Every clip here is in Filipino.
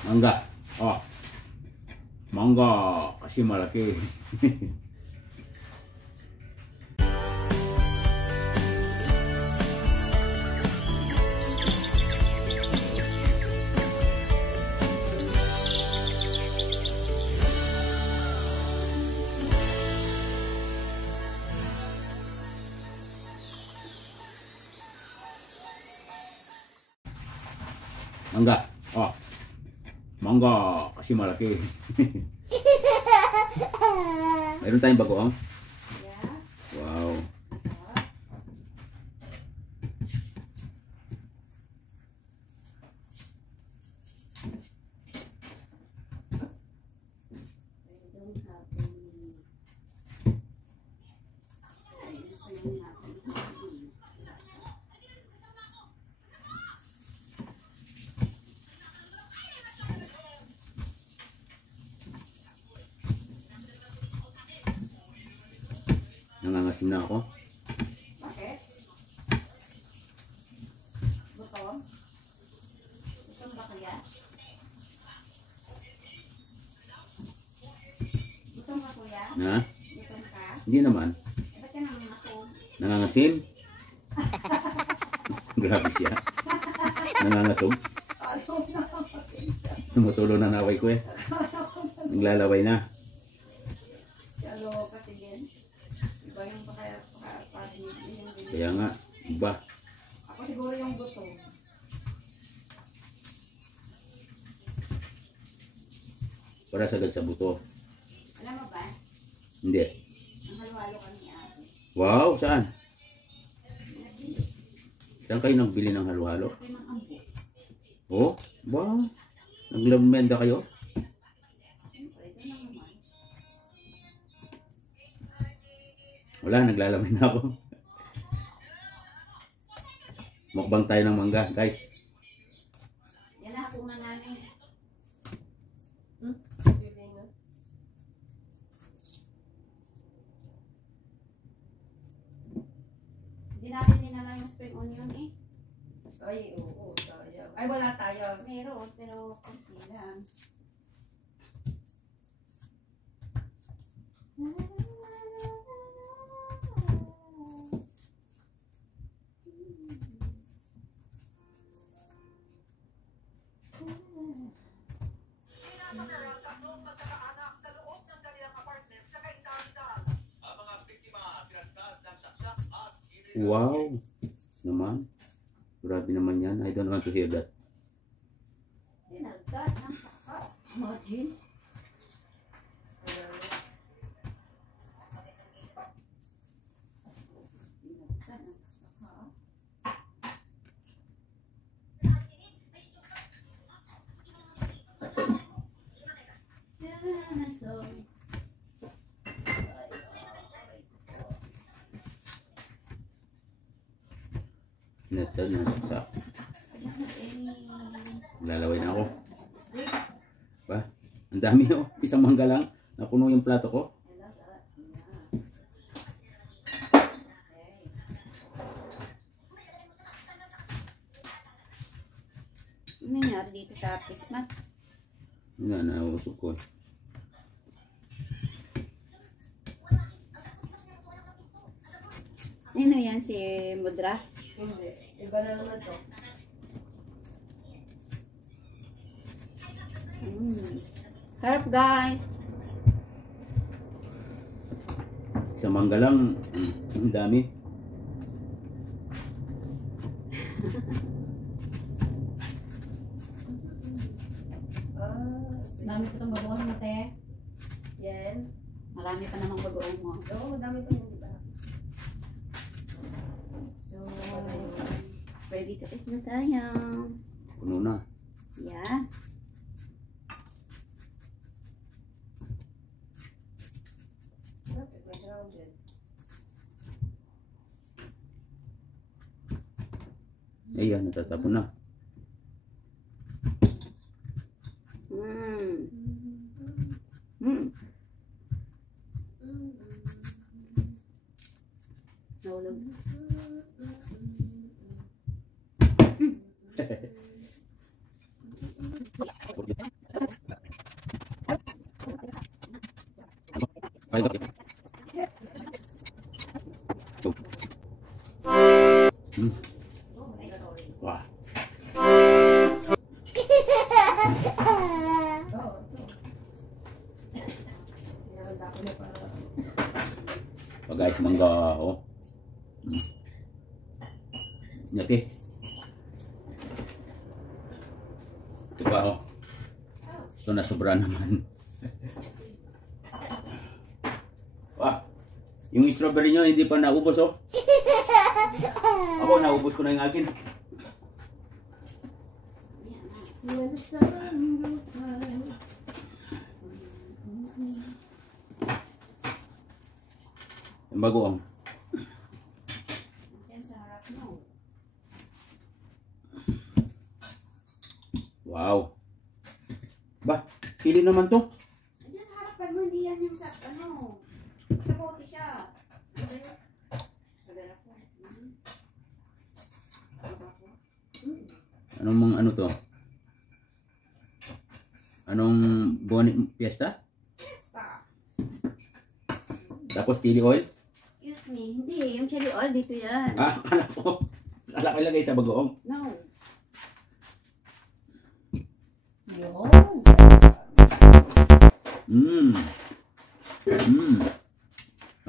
Mangga. Oh. Mangga kasi malaki. Mangga. Oh. Mangga kasi malaki. Meron tayong bagoong? Yeah. Wow. Nangangasim na ako. Bakit? Gutom? Gutom ba kuya? Gutom ka kuya? Na? Gutom ka? Hindi naman. Ba't ka nangangasim? Nangangasim? Grabe siya. Nangangatog. Tumutulo na naway ko eh. Naglalaway na. Kaya nga, iba. Ako siguro yung gusto. Para sagad sa buto. Alam mo ba? Hindi. Ang halo-halo kami ate. Wow, saan? Saan kayo nagbili ng halo-halo? Ito ng ambo. Oh, ba? Naglamenda kayo? Siyempre, ito lang naman. Wala, naglalamay na ako. Mukbang tayo ng mangga, guys. Yan na, hapunan namin. Hindi natin dinala yung spring onion eh. Ay, oo, sayang. Ay, wala tayo. Meron, pero konti lang. Wow. Naman. Grabe naman yan. I don't want to hear that. Dinagdag ng saksak. Imagine. Dinagdag ng saksak ha. Yan, sorry. Sinatag na saksak. Lalaway na ako. Ba? Ang dami oh. Isang mangga lang. Napuno yung plato ko. Ano nangyari dito sa Pismat? Nga, nausok ko. Sino yan? Si Mudra? Hindi. Iba na naman to. Harap guys! Isang mangga lang. Ang dami. Marami pa itong bagoong mo, te. Yan. Marami pa namang bagoong mo. Oo, dami pa yun, diba? So, ready to eat na tayo. Puno na. Yeah. Perfect, may grounded. Ayan, natatapon na. Nahulog. Wah. Guys, mangga oh. Nyati. Ito pa oh. Ito na sobra naman. Wah. Yung strawberry nyo hindi pa naubos oh. Ako naubos ko na yung akin. Yung bagoong. Wow. Ba, sili naman to. Diyan sa harapan mo, hindi yan yung sa ano. Sa bote siya. Sa garapon. Anong mga ano to? Anong buwan fiesta? Fiesta. Tapos chili oil? Excuse me. Hindi, yung chili oil dito yan. Ah, akala ko. Akala ko ilagay sa bagoong. No. Yun.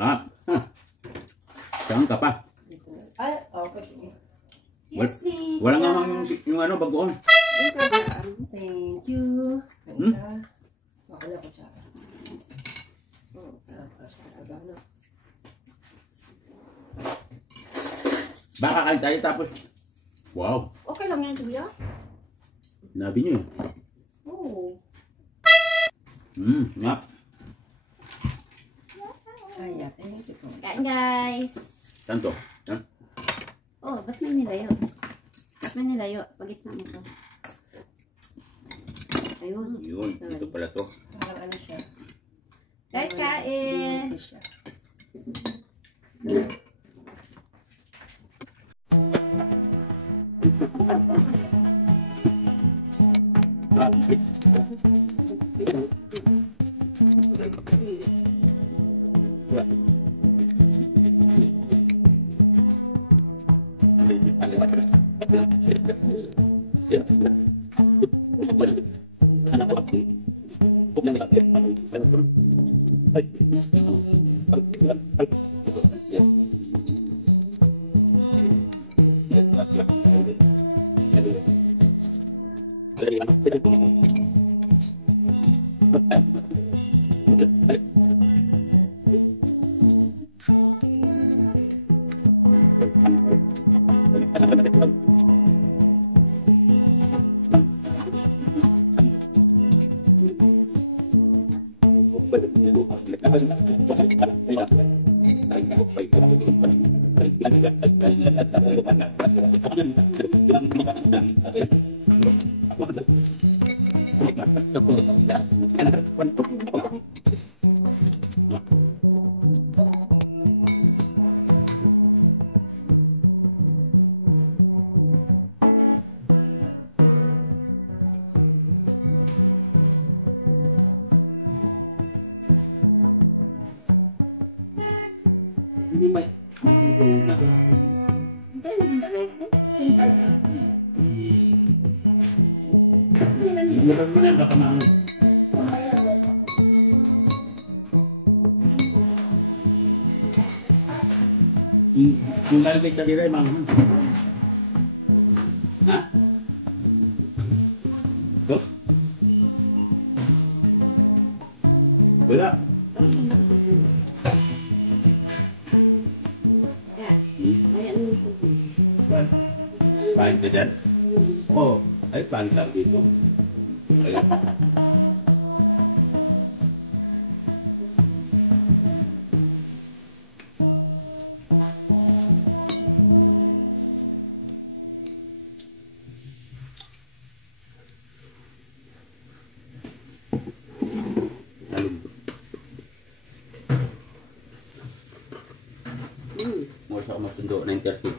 Ah. Saan ka pa? Ay, okay. Sige. Excuse me. Wala nga yung ano, bagoong. Thank you. Hmm? Wala ko siya. Baka kain tayo tapos. Wow. Okay lang yan, kuya? Sinabi nyo eh. Oo. Nga. Ay, thank you. Kain, guys. Saan to? Saan? Oh, ba't may nilayo? Ba't may nilayo? Pagitna mo to. Ayun. Yun, dito pala to. Parang ano siya. Guys, kain. Siya. Yung lalagay sa dira, mga ha? Ito? Wala. Yan. Ayan mo sa Pahit na dyan? Oo. Ay, pahit lang dito. Ayan. Mo sa masundo 9:30.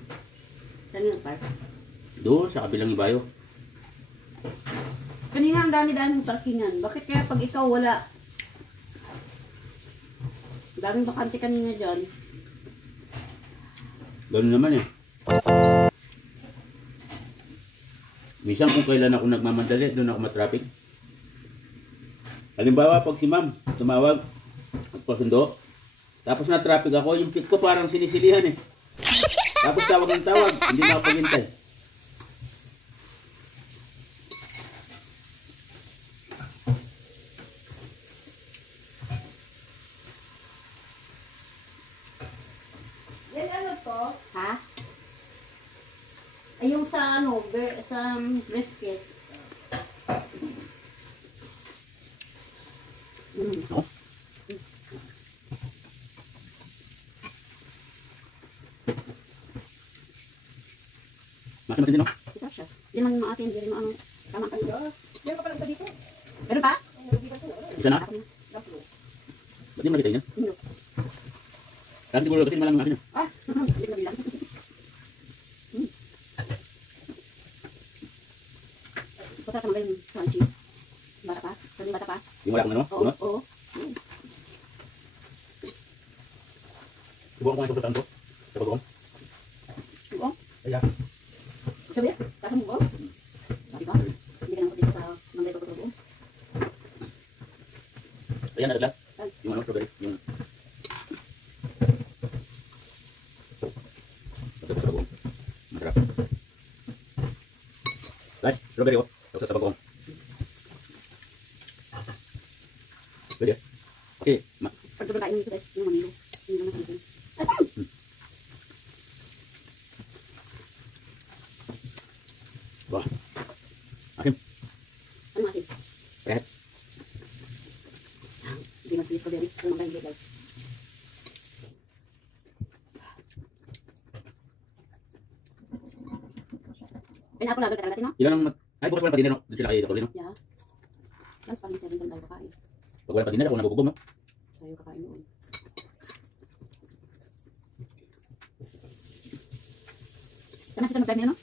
kanina pa. Doon sa kabilang ibayo. Kanina ang dami-dami ng parkingan. Bakit kaya pag ikaw wala? Daming bakante kanina dyan. Ganun naman eh. Minsan kung kailan ako nagmamadali, doon ako matraffic. Halimbawa, pag si ma'am tumawag, nagpasundo, tapos na-traffic ako, yung pick ko parang sinisilihan eh. Tapos tawag ng tawag, hindi makapaghintay. Yan ano to? Ha? Ay, yung sa ano, sa brisket. No? Masin din, no? Isa siya. Hindi man maasin, hindi rin maano. Tama ka nyo. Meron pa pala pa dito. Meron pa? Isa na? Ako na. Ba't di mo nakita yun? Hindi. Kasi siguro kasi malang akin yun. Ah, hindi ko bilang. Masarap naman yung crunchy. Bata pa? Sabi bata pa? Yung wala kang ano? Oo, Ano? oo. Subukan ko nga ito ko. Sa pag-uong. Oo. Kaya. Sabi, kasama mo ba? Sabi ka? Hindi ka naman dito sa manday ko ko. Ayan, naragla. Yung ano, strawberry. Yung... Masarap sa pag-uong. Masarap. Guys, strawberry ko. Tapos sa pag-uong. Pwede. Okay. Pag sobrang kain nito guys, yung manilo. Hindi naman sa akin. Wah. Akin. Ano asin? Rehat. Hindi man sila strawberry. Ano mga hindi guys. Pineapple agad talaga natin, no? Ilan ang... Ay, bukas wala pa dinner, no? Doon sila kayo katuloy, no? Yeah. Tapos parang 7 lang tayo kakain. Pag wala pa dinner, ako nabubugong, no? Tayo kakain noon. Sana si Sam time niya, no?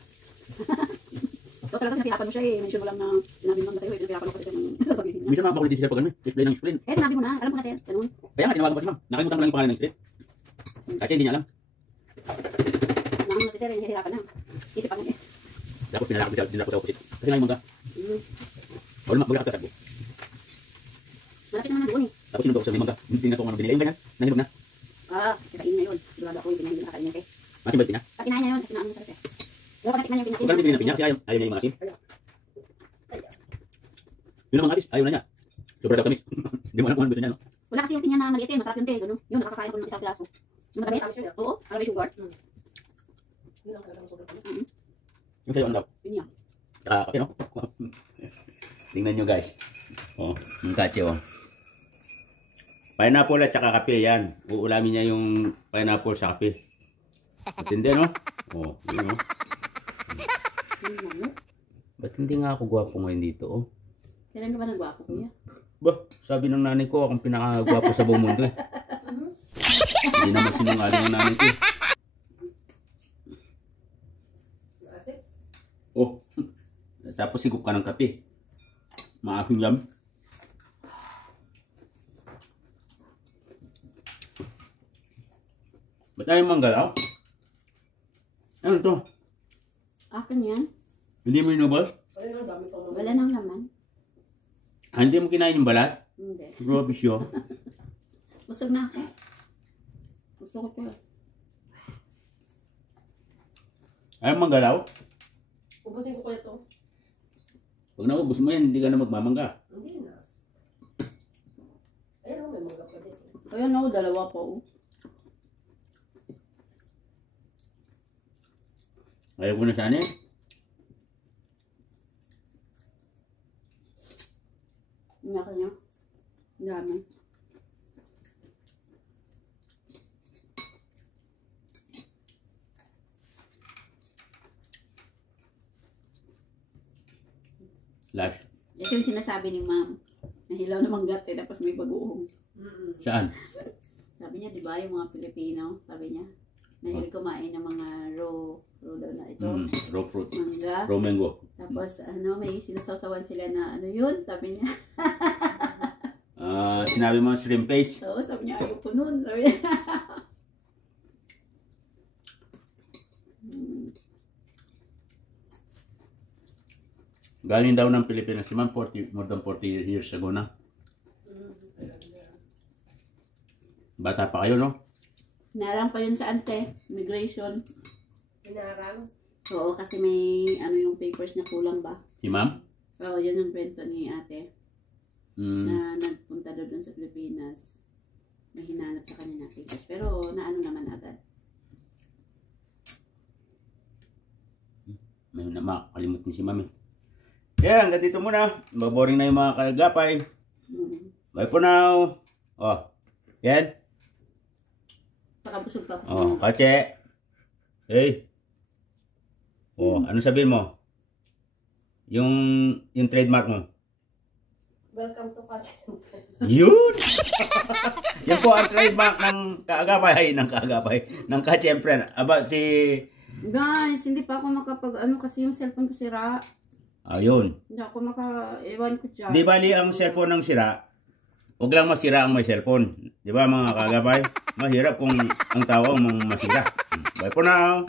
Ikaw talaga pinapirapan mo siya eh. Mention mo lang na sinabi mo lang sa'yo eh. Pinapirapan mo kasi ng sasabihin niya. Minsan makakulit din sila pag ano, explain ng explain. Eh, sinabi mo na. Alam ko na sir. Ganun. Kaya nga, tinawagan ko si ma'am. Nakalimutan ko lang yung pangalan ng street. Kasi hindi niya alam. Naman mo si sir, hihirapan na. Isip ako eh. Dapat pinalakot din ako sa opposite. Kasi nga yung mangga. Wala magkakot sa tagbo. Malapit naman doon eh. Tapos sinunod ko sa mangga. Hindi na ito kung ano binili. Yung ganyan, nahinog na. Ah, kakain niya yun. Sigurado ako yung pinahin na kakain niya kay. Masin ba pinya? Pag kinain niya yun, kasi naano masarap eh. Pero pag natikman niya yung Huwag ka namin pinili na pinya kasi ayaw niya yung mga asin. Yun naman atis, ayaw na niya. Sobra daw tamis. Hindi mo alam kung ano gusto niya, no? wala kasi yung pinya na maliit eh. Masarap yun te. Ganun. Yun, nakakakain ko ng isang piraso. Yung matamis? Oo, marami sugar. Yun ang talagang sobrang tamis. Yung sa'yo ano daw? Yun yan. Tsaka kape, no? Tingnan nyo guys. Oh, yung kache, oh. Pineapple at tsaka kape, yan. Uulamin niya yung pineapple sa kape. Matindi, no? Oh, yun, oh. Ba't hindi nga ako gwapo ngayon dito, oh? Kailan ka ba nagwapo, kuya? Bah, sabi ng nanay ko, akong pinakagwapo sa buong mundo, eh. Hindi naman sinungaling ng nanay ko, eh. Oh, tapos higup ka ng kape. Maaking yam. Ba't tayo manggalaw? Ano to? Akin yan. Hindi mo inubos? Ayun, ang dami pang naman. Wala nang laman. Ah, hindi mo kinain yung balat? Hindi. Grabe siya. Busog na ako. Gusto ko pala. Ayaw manggalaw? Ubusin ko kaya to. Pag naubos mo yan, hindi ka na magmamangga. Hindi na. Ayun, may mga pa din. Ayan ako, dalawa pa oh. Ayaw ko na sana eh. Ang laki niya. Ang dami. Last. Ito yung sinasabi ni ma'am. Nahilaw na manggat eh, tapos may bagoong. Saan? Sabi niya, di ba, yung mga Pilipino, sabi niya, mahilig kumain ng mga raw daw na ito. Raw fruit. Mangga. Raw mango. Tapos, ano, may sinasawawan sila na, ano yun, sabi niya. Sinabi mo shrimp paste. Oo, sabi niya, ayoko nun. Sabi niya. Galing daw ng Pilipinas si ma'am, more than 40 years ago na. Bata pa kayo, no? Narang pa yun sa ante, immigration. Hinarang. Oo, kasi may ano yung papers niya kulang ba? Si ma'am? Oo, yan yung kwento ni ate. Na nagpunta doon sa Pilipinas. May hinanap sa kanya na papers. Pero naano naman agad. May makakalimutin si ma'am eh. Kaya hanggang dito muna. Maboring na yung mga kagapay. Bye for now. Oh, yan. Pakabusog pa ako. Oh, kache. Hey. Oh, ano sabihin mo? Yung trademark mo. Welcome to Kachin. Yun! Yan po ang trademark ng kaagapay. Ng kachempre. Aba, si... Guys, hindi pa ako ano kasi yung cellphone ko sira. Ayun. Hindi ako ewan ko dyan. Di bali ang cellphone ng sira. Huwag lang masira ang may cellphone. Di ba mga kaagapay? Mahirap kung ang tao ang masira. Bye for now.